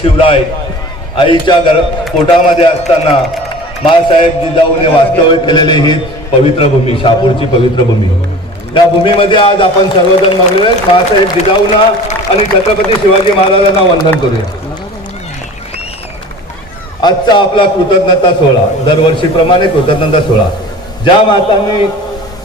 शिवराय आईच्या पोटामध्ये असताना मासाहेब जिजाऊने वास्तव्य केलेले ही पवित्र भूमी, शहापूरची पवित्र भूमी, त्या भूमीमध्ये आज आपण सर्वजण मागलोय मासाहेब जिजाऊंना आणि छत्रपती शिवाजी महाराजांना वंदन करूया। आजचा आपला कृतज्ञता सोहळा, दरवर्षीप्रमाणे कृतज्ञता सोहळा, ज्या मातांनी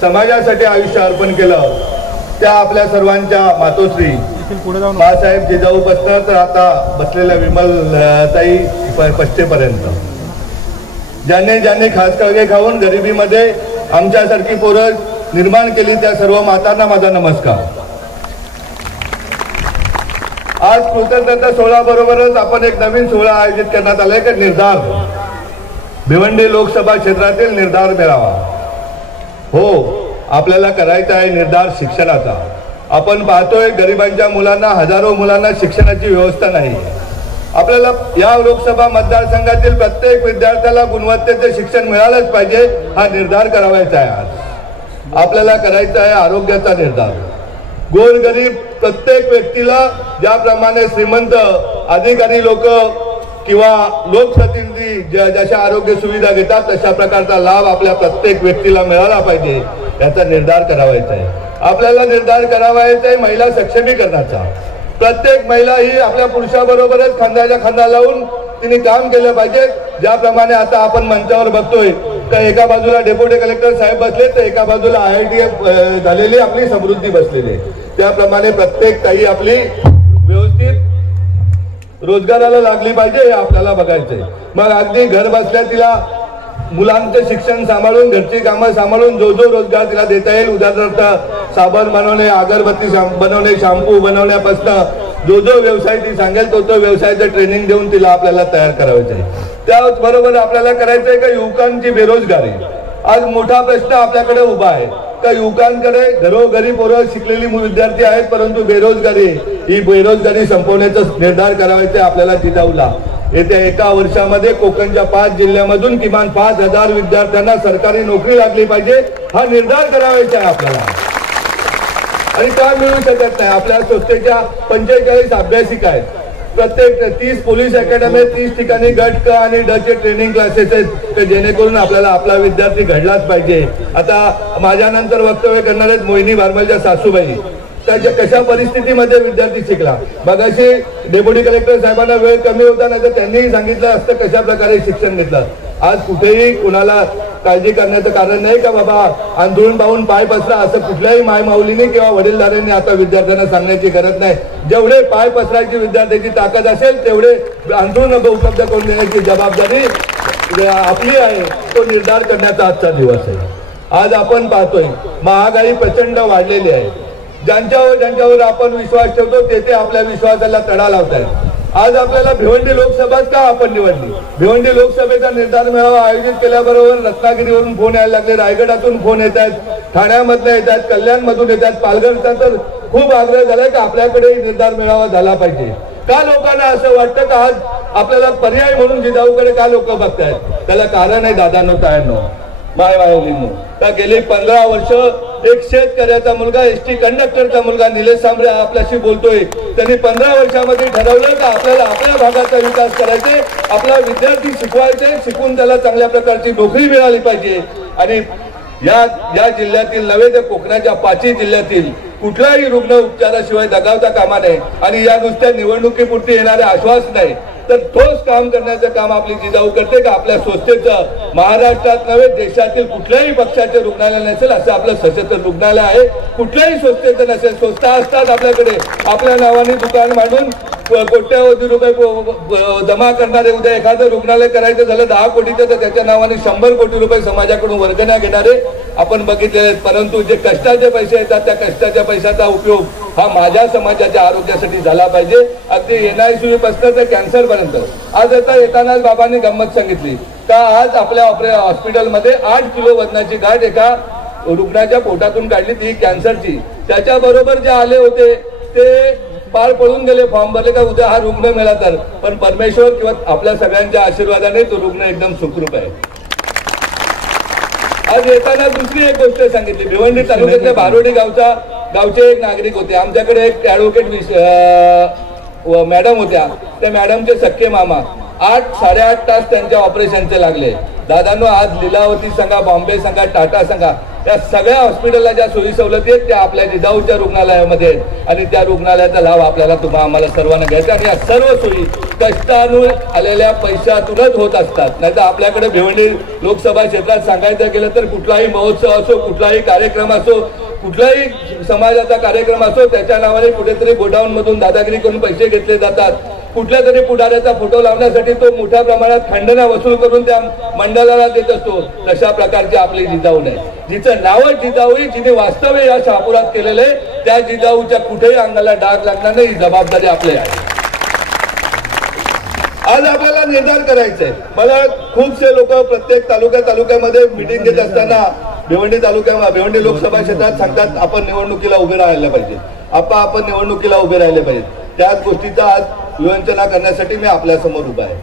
समाजासाठी आयुष्य अर्पण केलं त्या आपल्या सर्वांच्या मातोश्री मासाहेब जिजाऊ बसणार तर आता बसलेल्या विमल ताई पश्चेपर्यंत ज्यांनी खास काळजी खाऊन गरिबीमध्ये आमच्यासारखी पोरं निर्माण केली त्या सर्व मातांना माझा नमस्कार। आज कृतज्ञता सोहळा बरोबरच आपण एक नवीन सोहळा आयोजित करण्यात आलाय की निर्धार भिवंडी लोकसभा क्षेत्रातील निर्धार मेळावा। हो, आपल्याला करायचा आहे निर्धार शिक्षणाचा। आपण पाहतोय गरिबांच्या मुलांना, हजारो मुलांना शिक्षणाची व्यवस्था नाही। आपल्याला या लोकसभा मतदारसंघातील प्रत्येक विद्यार्थ्याला गुणवत्तेचे शिक्षण मिळालंच पाहिजे, हा निर्धार करावायचा आहे। आज आपल्याला करायचा आहे आरोग्याचा निर्धार। गोरगरीब प्रत्येक व्यक्तीला ज्याप्रमाणे श्रीमंत अधिकारी लोक किंवा लोकप्रतिनिधी जशा आरोग्य सुविधा घेतात तशा प्रकारचा लाभ आपल्या प्रत्येक व्यक्तीला मिळाला पाहिजे, याचा निर्धार करावायचा आहे। आपल्याला निर्धार करावायचा आहे महिला सक्षमीकरणाचा। प्रत्येक महिला ही आपल्या पुरुषाबरोबरच खांद्याला खांदा लावून तिने काम केलं पाहिजे। ज्याप्रमाणे आता आपण मंचावर बघतोय तर एका बाजूला डेप्युटी कलेक्टर साहेब बसले तर एका बाजूला IIT झालेली आपली समृद्धी बसलेली, त्याप्रमाणे प्रत्येक ताई आपली व्यवस्थित रोजगाराला लागली पाहिजे, हे आपल्याला बघायचंय। मग अगदी घर बसल्या तिला मुलांचे शिक्षण सांभाळून, घरची कामं सांभाळून जो रोजगार तिला देता येईल, उदाहरणार्थ साबण बनवणे, अगरबत्ती बनवणे, शॅम्पू बनवण्यापासून जो व्यवसाय ती सांगेल तो व्यवसायाचं ट्रेनिंग देऊन तिला आपल्याला तयार करायचं आहे। त्याचबरोबर आपल्याला करायचं आहे का युवकांची बेरोजगारी। आज मोठा प्रश्न आपल्याकडे उभा आहे का युवकांकडे घरोघरी पोरं शिकलेली विद्यार्थी आहेत परंतु बेरोजगारी, ही बेरोजगारी संपवण्याचा निर्धार करायचा आपल्याला जिजाऊला। येत्या एका वर्षामध्ये कोकणच्या 5 जिल्ह्यामधून किमान 5000 विद्यार्थ्यांना सरकारी नोकरी लागली पाहिजे, हा निर्धार करायचा आहे आपल्याला। आणि का मिळू शकत नाही, आपल्या संस्थेच्या 45 अभ्यासिका आहेत, प्रत्येक 30 पोलीस अकॅडमी, 30 ठिकाणी गट क आणि ड चे ट्रेनिंग क्लासेस आहेत, जेणेकरून आपल्याला आपला विद्यार्थी घडलाच पाहिजे। आता माझ्यानंतर वक्तव्य करणार आहेत मोहिनी भारमलच्या सासूबाई, त्याच्या कशा परिस्थितीमध्ये विद्यार्थी शिकला। मगाशी डेप्युटी कलेक्टर साहेबांना वेळ कमी होता नाही तर त्यांनीही सांगितलं असतं कशा प्रकारे शिक्षण घेतलं। आज कुठेही कुणाला काळजी करण्याचं कारण नाही का बाबा आंधळून पाहून पाय पसरा, असं कुठल्याही माय माऊलीने किंवा वडीलधाऱ्यांनी आता विद्यार्थ्यांना सांगण्याची गरज नाही। जेवढे पाय पसरायची विद्यार्थ्याची ताकद असेल तेवढे आंधळून उपलब्ध करून देण्याची जबाबदारी आपली आहे, तो निर्धार करण्याचा आजचा दिवस आहे। आज आपण पाहतोय महागाई प्रचंड वाढलेली आहे, ज्यांच्यावर आपण विश्वास ठेवतो ते आपल्या विश्वासाला तडा लावतायत। आज आपल्याला भिवंडी लोकसभाच का आपण निवडली, भिवंडी लोकसभेचा निर्धार मेळावा आयोजित केल्याबरोबर रत्नागिरीवरून फोन यायला लागले, रायगडातून फोन येत आहेत, ठाण्यामधून येत आहेत, कल्याणमधून येत आहेत, पालघरचा तर खूप आग्रह झालाय की आपल्याकडे निर्धार मेळावा झाला पाहिजे। का लोकांना असं वाटतं का आज आपल्याला पर्याय म्हणून जिजाऊकडे का लोक बघतायत, त्याला कारण आहे दादांनो, तायांनो, मायवाहिनींनो। का गेली 15 वर्ष एक शेतकऱ्याचा मुलगा, एसटी कंडक्टरचा मुलगा निलेश सांबरे आपल्याशी बोलतोय, त्यांनी 15 वर्षामध्ये ठरवलं का आपल्याला आपल्या भागाचा विकास करायचे, आपला विद्यार्थी शिकवायचे, शिकून त्याला चांगल्या प्रकारची नोकरी मिळाली पाहिजे। आणि या जिल्ह्यातील नव्हे तर कोकणाच्या 5 जिल्ह्यातील कुठलाही रुग्ण उपचाराशिवाय दगावता कामा नये आणि या नुसत्या निवडणुकीपुरती येणारे आश्वासन नाही तर ठोस काम करण्याचं काम आपली जिजाऊ करते का आपल्या संस्थेचं महाराष्ट्रात नव्हे देशातील कुठल्याही पक्षाचे रुग्णालय नसेल असं आपलं सशस्त्र रुग्णालय आहे, कुठल्याही संस्थेचं नसेल। संस्था असतात आपल्याकडे, आपल्या नावाने दुकान मांडून कोट्यावधी रुपये जमा करणारे, उद्या एखादं रुग्णालय करायचं झालं 10 कोटीचं तर त्याच्या नावाने 100 कोटी रुपये समाजाकडून वर्गण्या घेणारे आपण बघितलेले आहेत। परंतु जे कष्टाचे पैसे येतात त्या कष्टाच्या पैशाचा उपयोग हा माझ्या समाजाच्या आरोग्यासाठी झाला पाहिजे। अगदी NICU पासून तर कॅन्सर पर्यंत। आज आता येतानाच बाबांनी गंमत सांगितली का आज आपल्या हॉस्पिटलमध्ये 8 किलो वजनाची गाठ एका रुग्णाच्या पोटातून काढली, ती कॅन्सरची। त्याच्याबरोबर जे आले होते ते पार पडून गेले, फॉर्म भरले का उद्या हा रुग्ण मिळाला तर, पण परमेश्वर किंवा आपल्या सगळ्यांच्या आशीर्वादाने तो रुग्ण एकदम सुखरूप आहे। आज येताना दुसरी एक गोष्ट सांगितली, भिवंडी तालुक्यातल्या भारोडी गावचे एक नागरिक होते, आमच्याकडे एक ॲडव्होकेट मॅडम होत्या, त्या मॅडमचे सख्खे मामा 8-8.5 तास त्यांच्या ऑपरेशनचे लागले. दादांनो, आज लीलावती सांगा, बॉम्बे सांगा, टाटा सांगा, या सगळ्या हॉस्पिटलला ज्या सोयी सवलती आहेत त्या आपल्या जिजाऊच्या रुग्णालयामध्ये आहेत आणि त्या रुग्णालयाचा लाभ आपल्याला आम्हाला सर्वांना घ्यायचा. आणि या सर्व सोयी कष्टातून आलेल्या पैशातूनच होत असतात. नाहीतर आपल्याकडे भिवंडी लोकसभा क्षेत्रात सांगायचं गेलं तर कुठलाही महोत्सव असो, कुठलाही कार्यक्रम असो, कुठलाही समाजाचा कार्यक्रम असो, त्याच्या नावाने कुठेतरी गोडाऊन मधून दादागिरी करून पैसे घेतले जातात. कुठल्या तरी पुढाऱ्याचा फोटो लावण्यासाठी तो मोठ्या प्रमाणात खंडना वसूल करून त्या मंडळाला देत असतो. तशा प्रकारची आपली जिजाऊ नाही, जिचं नावच जिजाऊ, जिने वास्तव्य या शहापुरात केलेले, त्या जिजाऊच्या कुठेही अंगाला डाग लागणार नाही. ही जबाबदारी आपली आहे. आज आपल्याला निर्धार करायचंय. मला खूपसे लोक प्रत्येक तालुक्यामध्ये मिटिंग घेत असताना भिवंडी लोकसभा क्षेत्रात सांगतात आपण निवडणुकीला उभे राहायला पाहिजे, आपण निवडणुकीला उभे राहिले पाहिजे. त्याच गोष्टीचा आज विवंचना करण्यासाठी मी आपल्या समोर उभा आहे.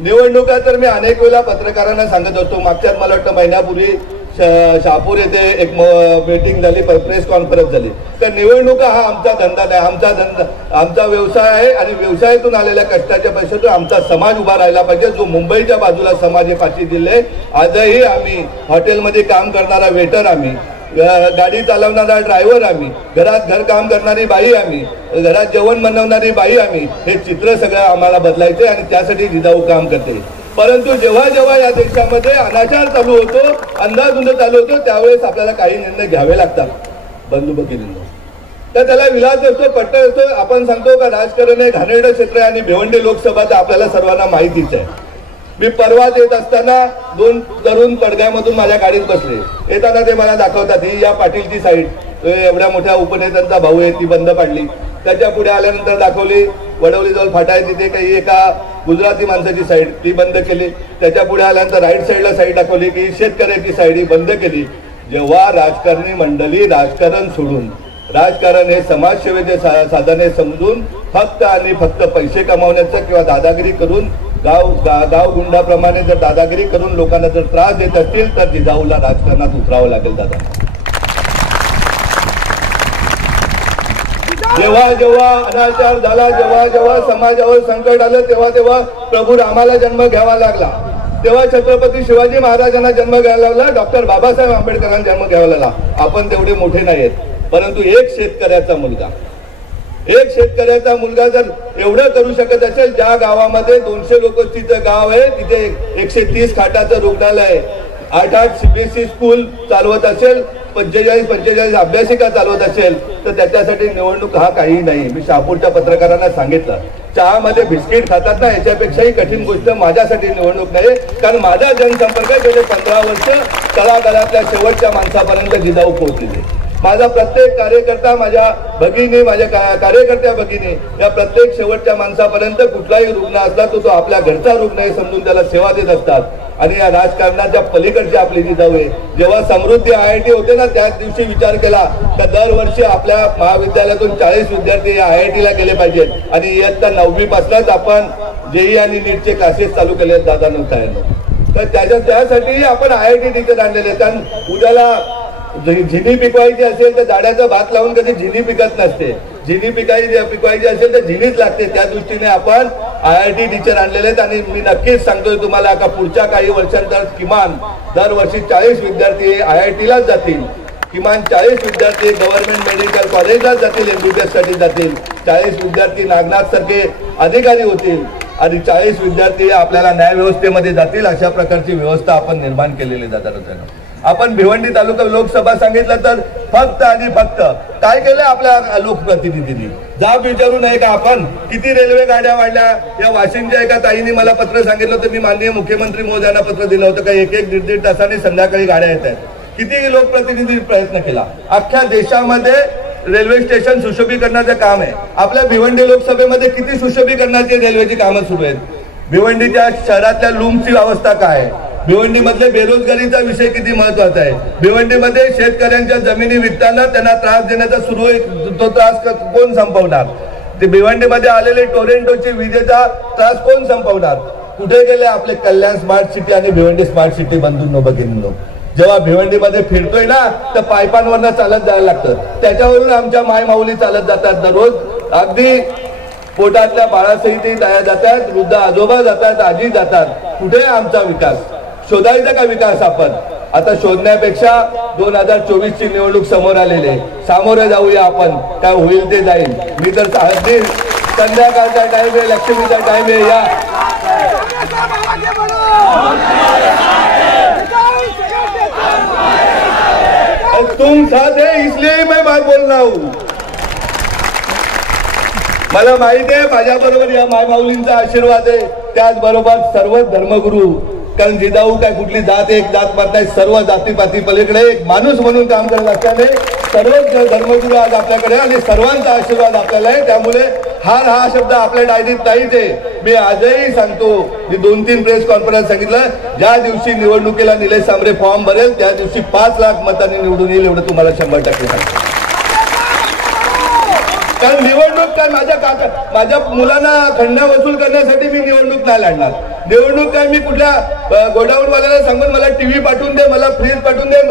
निवडणुका तर मी अनेक वेळा पत्रकारांना सांगत असतो. मागच्या मला वाटतं महिन्यापूर्वी शहापूर येथे एक मीटिंग झाली, प्रेस कॉन्फरन्स झाली. तर निवडणुका हा आमचा धंदा नाही, आमचा व्यवसाय आहे आणि व्यवसायातून आलेल्या कष्टाच्या पैशातून आमचा समाज उभा राहिला पाहिजे. जो मुंबईच्या बाजूला समाज आहे 5 जिल्हे, आजही आम्ही हॉटेलमध्ये काम करणारा वेटर, आम्ही गाडी चालवणारा ड्रायव्हर, आम्ही घरात घर काम करणारी बाई, आम्ही घरात जेवण बनवणारी बाई, आम्ही हे चित्र सगळं आम्हाला बदलायचे आणि त्यासाठी जिजाऊ काम करते. परंतु जेव्हा या देशामध्ये अनाचार चालू होतो, अंधाधुंद चालू होतो, त्यावेळेस आपल्याला काही निर्णय घ्यावे लागतात. बंधुभगिनींनो, तर त्याला विलास असतो, पट्ट असतो. आपण सांगतो का राजकारण हे घाणेरडं क्षेत्र आहे आणि भिवंडी लोकसभा तर आपल्याला सर्वांना माहितीच आहे. मी परवाच येत असताना 2 तरुण पडद्यामधून माझ्या गाडीत बसले. येताना ते मला दाखवतात ही या पाटीलची साईड, एवढ्या मोठ्या उपनेत्यांचा भाऊ आहे, ती बंद पाडली. त्याच्या पुढे आल्यानंतर दाखवली वडवलीजवळ फाटा आहे, तिथे काही एका गुजराती माणसाची साईड, ती बंद केली. त्याच्या पुढे आल्यानंतर राईट साईडला साईड दाखवली की शेतकऱ्याची साईड, ही बंद केली. जेव्हा राजकारणी मंडळी राजकारण सोडून, राजकारण हे समाजसेवेचे साधन हे समजून फक्त आणि फक्त पैसे कमावण्याचं किंवा दादागिरी करून गाव गुंडाप्रमाणे जर दादागिरी करून लोकांना जर त्रास देत असतील तर जिजाऊला राजकारणात उतरावं लागेल. दादा, जेव्हा अनाचार झाला, जेव्हा समाजावर संकट आलं, तेव्हा प्रभू रामाला जन्म घ्यावा लागला, तेव्हा छत्रपती शिवाजी महाराजांना जन्म घ्यायला लागला, डॉक्टर बाबासाहेब आंबेडकरांना जन्म घ्यावा लागला. आपण तेवढे मोठे नाहीत, परंतु एक शेतकऱ्याचा मुलगा जर एवढं करू शकत असेल, ज्या गावामध्ये 200 लोकांचं गाव आहे, तिथे 130 खाटाचं रुग्णालय आहे, 8 CBSE स्कूल चालवत असेल, 45 अभ्यासिका चालवत असेल, तर त्याच्यासाठी निवडणूक हा काही नाही. मी शहापूरच्या पत्रकारांना सांगितलं, चहामध्ये बिस्किट खातात ना, याच्यापेक्षाही कठीण गोष्ट माझ्यासाठी निवडणूक नाही. कारण माझा जनसंपर्क गेले 15 वर्ष तळागाळातल्या शेवटच्या माणसापर्यंत जिजाऊ पोहोचले. माझा प्रत्येक कार्यकर्ता, माझ्या भगिनी, माझ्या कार्यकर्त्या भगिनी, या प्रत्येक शेवटच्या माणसापर्यंत कुठलाही रुग्ण असला तो आपल्या घरचा रुग्ण आहे समजून त्याला सेवा देत असतात. आणि या राजकारणाच्या पलीकडची आपली जिजाऊ आहे. जेव्हा समृद्धी IIT होते ना, त्याच दिवशी विचार केला तर दरवर्षी आपल्या महाविद्यालयातून 40 विद्यार्थी IIT ला गेले पाहिजेत आणि इयत्ता 9वी पासूनच आपण JEE आणि नीटचे क्लासेस चालू केले आहेत. दादा नव्हता तर त्यासाठी आपण IIT टीचर आणलेले. कारण उद्याला झिनी पिकवायची असेल तर झाडाचा भात लावून कधी झिनी पिकत नसते, झिनी पिकवायची असेल तर झिनीच लागते. त्या दृष्टीने आपण IIT टीचर आणलेले आहेत. आणि मी नक्कीच सांगतोय तुम्हाला का पुढच्या काही वर्षांतर किमान दरवर्षी 40 विद्यार्थी IIT लाच जातील, किमान 40 विद्यार्थी गव्हर्नमेंट मेडिकल कॉलेजला जातील, MBBS साठी जातील, 40 विद्यार्थी नागनाथ सारखे अधिकारी होतील आणि 40 विद्यार्थी आपल्याला न्याय व्यवस्थेमध्ये जातील. अशा प्रकारची व्यवस्था आपण निर्माण केलेली जातात. आपण भिवंडी तालुका लोकसभा सांगितलं तर फक्त आणि फक्त काय केलं आपल्या लोकप्रतिनिधींनी, जाब विचारू नये का आपण किती रेल्वे गाड्या वाढल्या. या वाशिमच्या एका ताईने मला पत्र सांगितलं होतं, मी माननीय मुख्यमंत्री महोदयांना पत्र दिलं होतं का 1-1, 1.5 तासाने संध्याकाळी गाड्या येत आहेत. किती लोकप्रतिनिधी प्रयत्न केला. अख्ख्या देशामध्ये रेल्वे स्टेशन सुशोभीकरणाचं काम आहे. आपल्या भिवंडी लोकसभेमध्ये किती सुशोभीकरणाची रेल्वेची कामं सुरू आहेत. भिवंडीच्या शहरातल्या लूमची अवस्था काय आहे, भिवंडीमधले बेरोजगारीचा विषय किती महत्वाचा आहे, भिवंडीमध्ये शेतकऱ्यांच्या जमिनी विकताना त्यांना त्रास देण्याचा सुरू आहे, तो त्रास कोण संपवणार. ते भिवंडीमध्ये आलेले टोरेंटोची विजेचा त्रास कोण संपवणार. कुठे गेले आपले कल्याण स्मार्ट सिटी आणि भिवंडी स्मार्ट सिटी बंधूंनो भगिनींनो. जेव्हा भिवंडीमध्ये फिरतोय ना तर पायपांवरनं चालत जायला लागतं, त्याच्यावरून आमच्या माय माऊली चालत जातात दररोज. अगदी पोटातल्या बाळासहितही ताया जातात, वृद्ध आजोबा जातात, आजी जातात. कुठे आमचा विकास? शोधायचा का विकास आपण? आता शोधण्यापेक्षा 2024 ची निवडणूक समोर आलेली आहे, सामोरे जाऊया आपण. काय होईल ते जाईल. मी तर अगदी संध्याकाळचा टाइम आहे, लक्ष्मीचा टाइम आहे. या तुम साथ है इसलिए मैं बात बोल रहा हूं. मला माहिती आहे माझ्याबरोबर या मायमाऊलींचा आशीर्वाद आहे, त्याचबरोबर सर्व धर्मगुरू. कारण जिजाऊ काय कुठली जात एक जात पात नाही, सर्व जातीपाती पलीकडे एक माणूस म्हणून काम करत असल्याने सर्वच धर्मगुरू आज आपल्याकडे आणि सर्वांचा आशीर्वाद आपल्याला आहे. त्यामुळे हा शब्द आपल्या डायरीत नाहीच आहे. मी आजही सांगतो, मी 2-3 प्रेस कॉन्फरन्स सांगितलं, ज्या दिवशी निवडणुकीला निलेश सांबरे फॉर्म भरेल त्या दिवशी 5 लाख मतांनी निवडून येईल एवढं तुम्हाला 100% सांगतो. कारण निवडणूक काय माझ्या मुलांना खंडा वसूल करण्यासाठी मी निवडणूक नाही लढणार. निवडणूक काय मी कुठल्या गोडाऊन वाल्याला सांगून मला टीव्ही पाठवून दे, मला फ्रीज पाठवून दे,